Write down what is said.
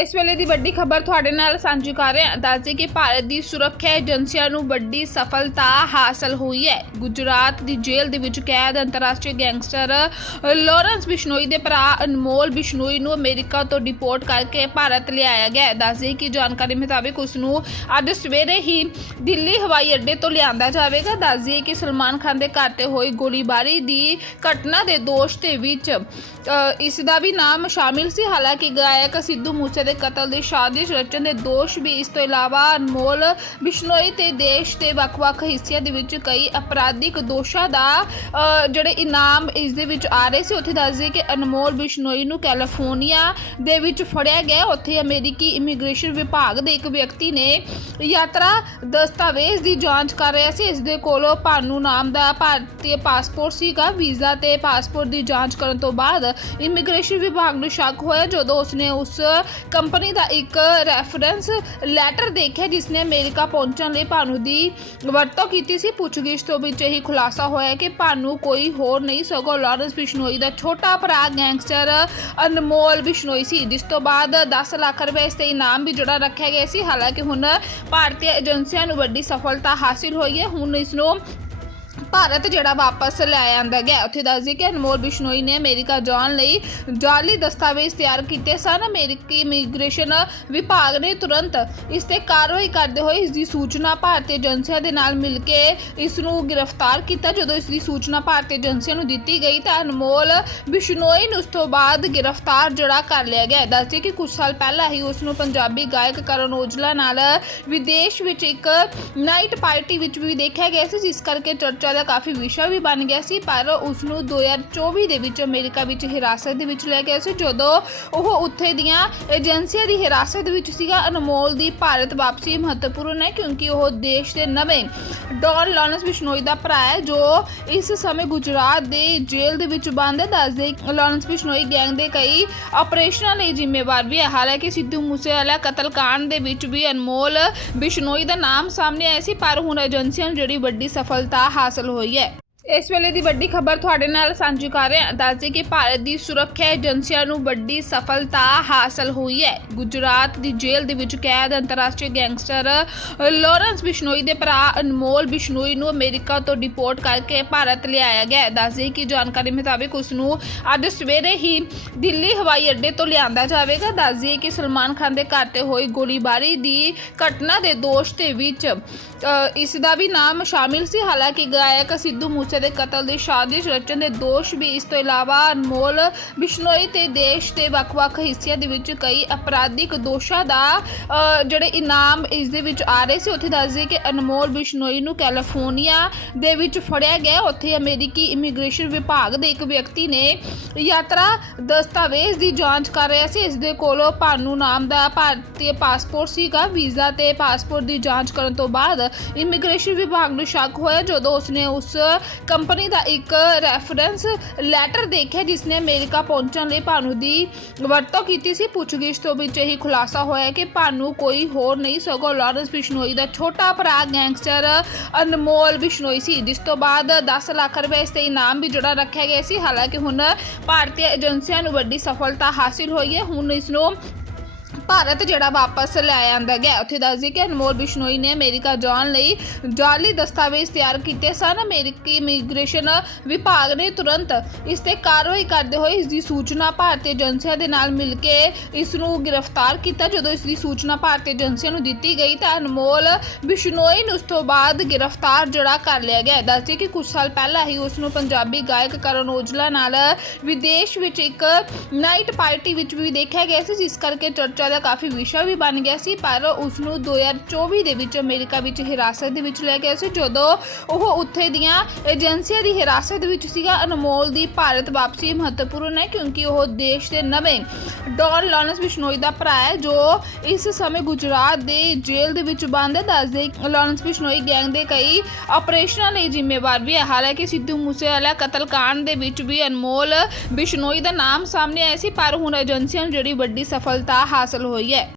ਇਸ ਵੇਲੇ ਦੀ ਵੱਡੀ ਖਬਰ ਤੁਹਾਡੇ ਨਾਲ ਸਾਂਝੀ ਕਰ ਰਹੇ ਹਾਂ। ਦੱਸਦੇ ਕਿ ਭਾਰਤ ਦੀ ਸੁਰੱਖਿਆ ਏਜੰਸੀਆਂ ਨੂੰ ਵੱਡੀ ਸਫਲਤਾ ਹਾਸਲ ਹੋਈ ਹੈ। ਗੁਜਰਾਤ ਦੀ ਜੇਲ੍ਹ ਦੇ ਵਿੱਚ ਕੈਦ ਅੰਤਰਰਾਸ਼ਟਰੀ ਗੈਂਗਸਟਰ ਲਾਰੈਂਸ ਬਿਸ਼ਨੋਈ ਦੇ ਭਰਾ ਅਨਮੋਲ ਬਿਸ਼ਨੋਈ ਨੂੰ ਅਮਰੀਕਾ ਤੋਂ ਡਿਪੋਰਟ ਕਰਕੇ ਭਾਰਤ ਲਿਆਇਆ ਗਿਆ ਹੈ। ਦੱਸਦੇ ਕਿ ਜਾਣਕਾਰੀ ਮੁਤਾਬਿਕ ਉਸ ਨੂੰ ਅੱਜ ਸਵੇਰੇ ਹੀ ਦਿੱਲੀ ਹਵਾਈ ਅੱਡੇ ਤੋਂ ਲਿਆਂਦਾ ਜਾਵੇਗਾ। ਦੱਸਦੇ ਕਿ ਸਲਮਾਨ ਖਾਨ ਦੇ ਘਰ ਤੇ ਹੋਈ ਗੋਲੀਬਾਰੀ ਦੀ ਘਟਨਾ ਦੇ ਦੋਸ਼ ਦੇ ਵਿੱਚ ਅ, ਇਸ ਦਾ ਵੀ ਨਾਮ ਸ਼ਾਮਿਲ ਸੀ। ਹਾਲਾਂਕਿ ਗਾਇਕ ਸਿੱਧੂ ਮੂਸੇ ਦੇ ਕਤਲ ਦੀ ਸਾਜ਼ਿਸ਼ ਰਚਣ ਦੇ ਦੋਸ਼ ਵੀ ਇਸ ਤੋਂ ਇਲਾਵਾ ਅਨਮੋਲ ਬਿਸ਼ਨੋਈ ਤੇ ਦੇਸ਼ ਦੇ ਵੱਖ-ਵੱਖ ਹਿੱਸਿਆਂ ਦੇ ਵਿੱਚ ਕਈ ਅਪਰਾਧਿਕ ਦੋਸ਼ਾਂ ਦਾ ਜਿਹੜੇ ਇਨਾਮ ਇਸ ਦੇ ਵਿੱਚ ਆ ਰਹੇ ਸੀ, ਉੱਥੇ ਦੱਸਦੇ ਕਿ ਅਨਮੋਲ ਬਿਸ਼ਨੋਈ ਨੂੰ ਕੈਲੀਫੋਰਨੀਆ ਦੇ ਵਿੱਚ ਫੜਿਆ ਗਿਆ। ਉੱਥੇ ਅਮਰੀਕੀ ਇਮੀਗ੍ਰੇਸ਼ਨ ਵਿਭਾਗ ਦੇ ਇੱਕ ਵਿਅਕਤੀ ਨੇ ਯਾਤਰਾ ਦਸਤਾਵੇਜ਼ ਦੀ ਜਾਂਚ ਕਰ ਰਿਹਾ ਸੀ। ਇਸ ਦੇ ਕੋਲੋਂ ਭਾਨੂ ਨਾਮ ਦਾ ਭਾਰਤੀ ਪਾਸਪੋਰਟ ਸੀਗਾ। ਵੀਜ਼ਾ ਤੇ ਪਾਸਪੋਰਟ ਦੀ ਜਾਂਚ ਕਰਨ ਤੋਂ ਬਾਅਦ ਇਮੀਗ੍ਰੇਸ਼ਨ ਵਿਭਾਗ ਨੂੰ ਸ਼ੱਕ ਹੋਇਆ, ਜਦੋਂ ਉਸਨੇ ਉਸ ਕੰਪਨੀ ਦਾ ਇੱਕ ਰੈਫਰੈਂਸ ਲੈਟਰ ਦੇਖਿਆ ਜਿਸ ਨੇ ਅਮਰੀਕਾ ਪਹੁੰਚਣ ਲਈ ਭਾਨੂ ਦੀ ਵਰਤੋਂ ਕੀਤੀ ਸੀ। ਪੁੱਛਗਿੱਛ ਤੋਂ ਵਿੱਚ ਇਹ ਖੁਲਾਸਾ ਹੋਇਆ ਕਿ ਭਾਨੂ ਕੋਈ ਹੋਰ ਨਹੀਂ, ਸਗੋਂ ਲਾਰੈਂਸ ਬਿਸ਼ਨੋਈ ਦਾ ਛੋਟਾ ਭਰਾ ਗੈਂਗਸਟਰ ਅਨਮੋਲ ਬਿਸ਼ਨੋਈ ਸੀ, ਜਿਸ ਤੋਂ ਬਾਅਦ 10 ਲੱਖ ਰੁਪਏ ਇਸ ਤੇ ਇਨਾਮ ਵੀ ਜਿਹੜਾ ਰੱਖਿਆ ਗਿਆ ਸੀ। ਹਾਲਾਂਕਿ ਹੁਣ ਭਾਰਤੀ ਏਜੰਸੀਆਂ ਨੂੰ ਵੱਡੀ ਸਫਲਤਾ ਹਾਸਿਲ ਹੋਈ ਹੈ। ਹੁਣ ਇਸ ਨੂੰ ਭਾਰਤ ਜਿਹੜਾ ਵਾਪਸ ਲੈ ਆਂਦਾ ਗਿਆ। ਉੱਥੇ ਦੱਸਦੀ ਕਿ ਅਨਮੋਲ ਬਿਸ਼ਨੋਈ ਨੇ ਅਮਰੀਕਾ ਜਾਣ ਲਈ ਜਾਲੀ ਦਸਤਾਵੇਜ਼ ਤਿਆਰ ਕੀਤੇ ਸਨ। ਅਮਰੀਕੀ ਇਮੀਗ੍ਰੇਸ਼ਨ ਵਿਭਾਗ ਨੇ ਤੁਰੰਤ ਇਸ ਤੇ ਕਾਰਵਾਈ ਕਰਦੇ ਹੋਏ ਇਸ ਦੀ ਸੂਚਨਾ ਭਾਰਤੀ ਏਜੰਸੀਆਂ ਦੇ ਨਾਲ ਮਿਲ ਕੇ ਇਸ ਨੂੰ ਗ੍ਰਿਫਤਾਰ ਕੀਤਾ। ਜਦੋਂ ਇਸ ਦੀ ਸੂਚਨਾ ਭਾਰਤੀ ਏਜੰਸੀਆਂ ਨੂੰ ਦਿੱਤੀ ਗਈ ਤਾਂ ਅਨਮੋਲ ਬਿਸ਼ਨੋਈ ਨੂੰ ਉਸ ਤੋਂ ਬਾਅਦ ਗ੍ਰਿਫਤਾਰ ਜਿਹੜਾ ਕਰ ਲਿਆ ਗਿਆ। ਦੱਸਦੇ ਕਿ ਕੁਝ ਸਾਲ ਪਹਿਲਾਂ ਹੀ ਉਸ ਨੂੰ ਪੰਜਾਬੀ ਗਾਇਕ ਕਰਨ ਔਜਲਾ ਨਾਲ ਵਿਦੇਸ਼ ਵਿੱਚ ਇੱਕ ਨਾਈਟ ਪਾਰਟੀ ਵਿੱਚ ਵੀ ਦੇਖਿਆ ਗਿਆ ਸੀ, ਜਿਸ ਕਰਕੇ ਚਰਚਾ ਦਾ ਕਾਫੀ ਵਿਸ਼ਾ ਵੀ ਬਣ ਗਿਆ ਸੀ, ਪਰ ਉਸ ਨੂੰ 2024 ਦੇ ਵਿੱਚ ਅਮਰੀਕਾ ਵਿੱਚ ਹਿਰਾਸਤ ਦੇ ਵਿੱਚ ਲਿਆ ਗਿਆ ਸੀ। ਜਦੋਂ ਉਹ ਉੱਥੇ ਦੀਆਂ ਏਜੰਸੀਆਂ ਦੀ ਹਿਰਾਸਤ ਵਿੱਚ ਸੀਗਾ, ਅਨਮੋਲ ਦੀ ਭਾਰਤ ਵਾਪਸੀ ਮਹੱਤਵਪੂਰਨ ਹੈ, ਕਿਉਂਕਿ ਉਹ ਦੇਸ਼ ਦੇ ਨਵੇਂ ਡੌਨ ਲਾਰੈਂਸ ਬਿਸ਼ਨੋਈ ਦਾ ਭਰਾ ਹੈ, ਜੋ ਇਸ ਸਮੇਂ ਗੁਜਰਾਤ ਦੇ ਜੇਲ੍ਹ ਦੇ ਵਿੱਚ ਬੰਦ ਹੈ। ਦੱਸਦੇ ਕਿ ਲਾਰੈਂਸ ਬਿਸ਼ਨੋਈ ਗੈਂਗ ਦੇ ਕਈ ਆਪਰੇਸ਼ਨਾਂ ਲਈ ਜ਼ਿੰਮੇਵਾਰ ਵੀ ਹੈ। ਹਾਲਾਂਕਿ ਸਿੱਧੂ ਮੂਸੇਵਾਲਾ ਕਤਲकांड ਦੇ ਵਿੱਚ ਵੀ ਅਨਮੋਲ ਬਿਸ਼ਨੋਈ ਦਾ ਨਾਮ ਸਾਹਮਣੇ ਆਇਆ ਸੀ, ਪਰ ਹੁਣ ਏਜੰਸੀਆਂ ਨੂੰ ਜਿਹੜੀ ਵੱਡੀ ਸਫਲਤਾ ਹਾਸਲ ਹੋਈ ਹੈ ਇਸ ਵੇਲੇ ਦੀ ਵੱਡੀ ਖਬਰ ਤੁਹਾਡੇ ਨਾਲ ਸਾਂਝੀ ਕਰ ਰਹੇ ਹਾਂ। ਦੱਸਦੇ ਕਿ ਭਾਰਤ ਦੀ ਸੁਰੱਖਿਆ ਏਜੰਸੀਆਂ ਨੂੰ ਵੱਡੀ ਸਫਲਤਾ ਹਾਸਲ ਹੋਈ ਹੈ। ਗੁਜਰਾਤ ਦੀ ਜੇਲ੍ਹ ਦੇ ਵਿੱਚ ਕੈਦ ਅੰਤਰਰਾਸ਼ਟਰੀ ਗੈਂਗਸਟਰ ਲਾਰੈਂਸ ਬਿਸ਼ਨੋਈ ਦੇ ਭਰਾ ਅਨਮੋਲ ਬਿਸ਼ਨੋਈ ਨੂੰ ਅਮਰੀਕਾ ਤੋਂ ਡਿਪੋਰਟ ਕਰਕੇ ਭਾਰਤ ਲਿਆਇਆ ਗਿਆ ਹੈ। ਦੱਸਦੇ ਕਿ ਜਾਣਕਾਰੀ ਮੁਤਾਬਿਕ ਉਸ ਨੂੰ ਅੱਜ ਸਵੇਰੇ ਹੀ ਦਿੱਲੀ ਹਵਾਈ ਅੱਡੇ ਤੋਂ ਲਿਆਂਦਾ ਜਾਵੇਗਾ। ਦੱਸਦੇ ਕਿ ਸਲਮਾਨ ਖਾਨ ਦੇ ਘਰ ਤੇ ਹੋਈ ਗੋਲੀਬਾਰੀ ਦੀ ਘਟਨਾ ਦੇ ਦੋਸ਼ ਦੇ ਵਿੱਚ ਅ, ਇਸ ਦਾ ਵੀ ਨਾਮ ਸ਼ਾਮਿਲ ਸੀ। ਹਾਲਾਂਕਿ ਗਾਇਕ ਸਿੱਧੂ ਮੂਸੇ ਦੇ ਕਤਲ ਦੀ ਸਾਜ਼ਿਸ਼ ਰਚਣ ਦੇ ਦੋਸ਼ ਵੀ ਇਸ ਤੋਂ ਇਲਾਵਾ ਅਨਮੋਲ ਬਿਸ਼ਨੋਈ ਤੇ ਦੇਸ਼ ਦੇ ਵੱਖ-ਵੱਖ ਹਿੱਸਿਆਂ ਦੇ ਵਿੱਚ ਕਈ ਅਪਰਾਧਿਕ ਦੋਸ਼ਾਂ ਦਾ ਜਿਹੜੇ ਇਨਾਮ ਇਸ ਦੇ ਵਿੱਚ ਆ ਰਹੇ ਸੀ, ਉੱਥੇ ਦੱਸਦੇ ਕਿ ਅਨਮੋਲ ਬਿਸ਼ਨੋਈ ਨੂੰ ਕੈਲੀਫੋਰਨੀਆ ਦੇ ਵਿੱਚ ਫੜਿਆ ਗਿਆ। ਉੱਥੇ ਅਮਰੀਕੀ ਇਮੀਗ੍ਰੇਸ਼ਨ ਵਿਭਾਗ ਦੇ ਇੱਕ ਵਿਅਕਤੀ ਨੇ ਯਾਤਰਾ ਦਸਤਾਵੇਜ਼ ਦੀ ਜਾਂਚ ਕਰ ਰਿਹਾ ਸੀ। ਇਸ ਦੇ ਕੋਲੋਂ ਭਾਨੂ ਨਾਮ ਦਾ ਭਾਰਤੀ ਪਾਸਪੋਰਟ ਸੀਗਾ। ਵੀਜ਼ਾ ਤੇ ਪਾਸਪੋਰਟ ਦੀ ਜਾਂਚ ਕਰਨ ਤੋਂ ਬਾਅਦ ਇਮੀਗ੍ਰੇਸ਼ਨ ਵਿਭਾਗ ਨੂੰ ਸ਼ੱਕ ਹੋਇਆ। ਜਦੋਂ ਉਸਨੇ ਉਸ ਕੰਪਨੀ ਦਾ ਇੱਕ ਰੈਫਰੈਂਸ ਲੈਟਰ ਦੇਖਿਆ ਜਿਸ ਨੇ ਅਮਰੀਕਾ ਪਹੁੰਚਣ ਲਈ ਭਾਨੂ ਦੀ ਵਰਤੋਂ ਕੀਤੀ ਸੀ। ਪੁੱਛਗਿੱਛ ਤੋਂ ਵਿੱਚ ਇਹ ਖੁਲਾਸਾ ਹੋਇਆ ਕਿ ਭਾਨੂ ਕੋਈ ਹੋਰ ਨਹੀਂ ਸਗੋਂ ਲਾਰੈਂਸ ਬਿਸ਼ਨੋਈ ਦਾ ਛੋਟਾ ਭਰਾ ਗੈਂਗਸਟਰ ਅਨਮੋਲ ਬਿਸ਼ਨੋਈ ਸੀ, ਜਿਸ ਤੋਂ ਬਾਅਦ 10 ਲੱਖ ਰੁਪਏ ਇਸ ਤੇ ਇਨਾਮ ਵੀ ਜਿਹੜਾ ਰੱਖਿਆ ਗਿਆ ਸੀ। ਹਾਲਾਂਕਿ ਹੁਣ ਭਾਰਤੀ ਏਜੰਸੀਆਂ ਨੂੰ ਵੱਡੀ ਸਫਲਤਾ ਹਾਸਿਲ ਹੋਈ ਹੈ। ਹੁਣ ਇਸ ਨੂੰ ਭਾਰਤ ਜਿਹੜਾ ਵਾਪਸ ਲੈ ਆਂਦਾ ਗਿਆ। ਉੱਥੇ ਦੱਸਦੀ ਕਿ ਅਨਮੋਲ ਬਿਸ਼ਨੋਈ ਨੇ ਅਮਰੀਕਾ ਜਾਣ ਲਈ ਜਾਲੀ ਦਸਤਾਵੇਜ਼ ਤਿਆਰ ਕੀਤੇ ਸਨ। ਅਮਰੀਕੀ ਇਮੀਗ੍ਰੇਸ਼ਨ ਵਿਭਾਗ ਨੇ ਤੁਰੰਤ ਇਸ ਤੇ ਕਾਰਵਾਈ ਕਰਦੇ ਹੋਏ ਇਸ ਦੀ ਸੂਚਨਾ ਭਾਰਤੀ ਏਜੰਸੀਆਂ ਦੇ ਨਾਲ ਮਿਲ ਕੇ ਇਸ ਨੂੰ ਗ੍ਰਿਫਤਾਰ ਕੀਤਾ। ਜਦੋਂ ਇਸ ਦੀ ਸੂਚਨਾ ਭਾਰਤੀ ਏਜੰਸੀਆਂ ਨੂੰ ਦਿੱਤੀ ਗਈ ਤਾਂ ਅਨਮੋਲ ਬਿਸ਼ਨੋਈ ਨੂੰ ਉਸ ਤੋਂ ਬਾਅਦ ਗ੍ਰਿਫਤਾਰ ਜਿਹੜਾ ਕਰ ਲਿਆ ਗਿਆ ਦੱਸਦੀ ਕਿ ਕੁਝ ਸਾਲ ਪਹਿਲਾਂ ਹੀ ਉਸ ਨੂੰ ਪੰਜਾਬੀ ਗਾਇਕ ਕਰਨ ਔਜਲਾ ਨਾਲ ਵਿਦੇਸ਼ ਵਿੱਚ ਇੱਕ ਨਾਈਟ ਪਾਰਟੀ ਵਿੱਚ ਵੀ ਦੇਖਿਆ ਗਿਆ ਸੀ, ਜਿਸ ਕਰਕੇ ਚਰਚਾ ਦਾ ਕਾਫੀ ਵਿਸ਼ਾ ਵੀ ਬਣ ਗਿਆ ਸੀ, ਪਰ ਉਸ ਨੂੰ 2024 ਦੇ ਵਿੱਚ ਅਮਰੀਕਾ ਵਿੱਚ ਹਿਰਾਸਤ ਦੇ ਵਿੱਚ ਲਿਆ ਗਿਆ ਸੀ, ਜਦੋਂ ਉਹ ਉੱਥੇ ਦੀਆਂ ਏਜੰਸੀਆਂ ਦੀ ਹਿਰਾਸਤ ਵਿੱਚ ਸੀਗਾ। ਅਨਮੋਲ ਦੀ ਭਾਰਤ ਵਾਪਸੀ ਮਹੱਤਵਪੂਰਨ ਹੈ, ਕਿਉਂਕਿ ਉਹ ਦੇਸ਼ ਦੇ ਨਵੇਂ ਡੌਨ ਲਾਰੈਂਸ ਬਿਸ਼ਨੋਈ ਦਾ ਭਰਾ ਹੈ, ਜੋ ਇਸ ਸਮੇਂ ਗੁਜਰਾਤ ਦੇ ਜੇਲ੍ਹ ਦੇ ਵਿੱਚ ਬੰਦ ਹੈ। ਦੱਸਦੇ ਕਿ ਲਾਰੈਂਸ ਬਿਸ਼ਨੋਈ ਗੈਂਗ ਦੇ ਕਈ ਆਪਰੇਸ਼ਨਾਂ ਲਈ ਜ਼ਿੰਮੇਵਾਰ ਵੀ ਹੈ। ਹਾਲਾਂਕਿ ਸਿੱਧੂ ਮੂਸੇਵਾਲਾ ਕਤਲकांड ਦੇ ਵਿੱਚ ਵੀ ਅਨਮੋਲ ਬਿਸ਼ਨੋਈ ਦਾ ਨਾਮ ਸਾਹਮਣੇ ਆਇਆ ਸੀ, ਪਰ ਹੁਣ ਏਜੰਸੀਆਂ ਨੂੰ ਜਿਹੜੀ ਵੱਡੀ ਸਫਲਤਾ ਹਾਸਲ ਹੋਈ ਹੈ।